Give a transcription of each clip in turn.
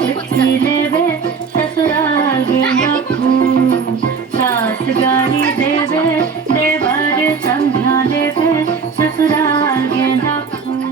चिट्ठी देवे ससुराल गेंदा फूल सास गाली देवे देवर संध्या देवे ससुराल गेंदा फूल।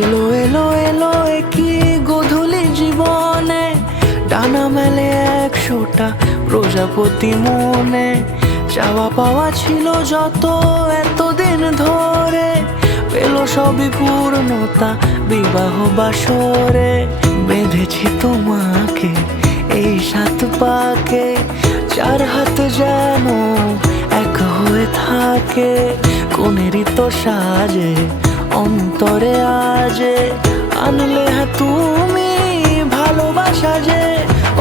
এলো এলো এলো একই গধূলি জীবনে ডানা মেলে 100টা প্রজাপতি মনে চাওয়া পাওয়া ছিল যত এতদিন ধরে পেল সবই পূর্ণতা বিবাহ বাসরে বেঁধেছি তোমাকে এই 7 পাকে 4 হাত যেন এক হয়ে থাকে কোনেরই তো সাজে অন্তরে আজে আনলে হ্যাঁ তুমি ভালোবাসা যে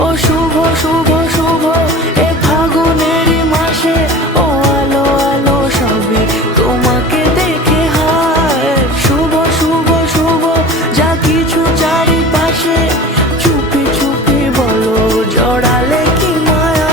ও শুভ শুভ শুভ এ ফাগুনেরই মাসে ও আলো আলো সবই তোমাকে দেখে হায় শুভ শুভ শুভ যা কিছু চারিপাশে চুপি চুপি বলো জড়ালে কি মায়া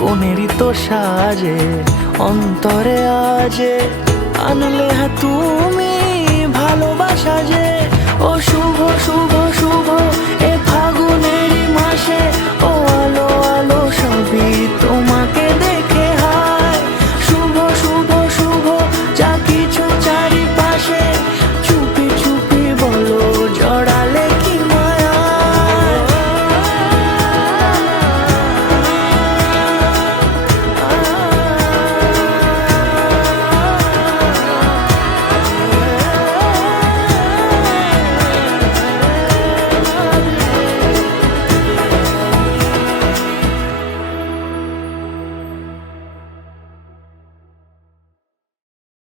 কোনেরই তো সাজে অন্তরে আজে আনলে হ্যাঁ তুমি ভালোবাসা যে ও শুভ শুভ শুভ এ ফাগুনেরই মাসে ও আলো আলো সবই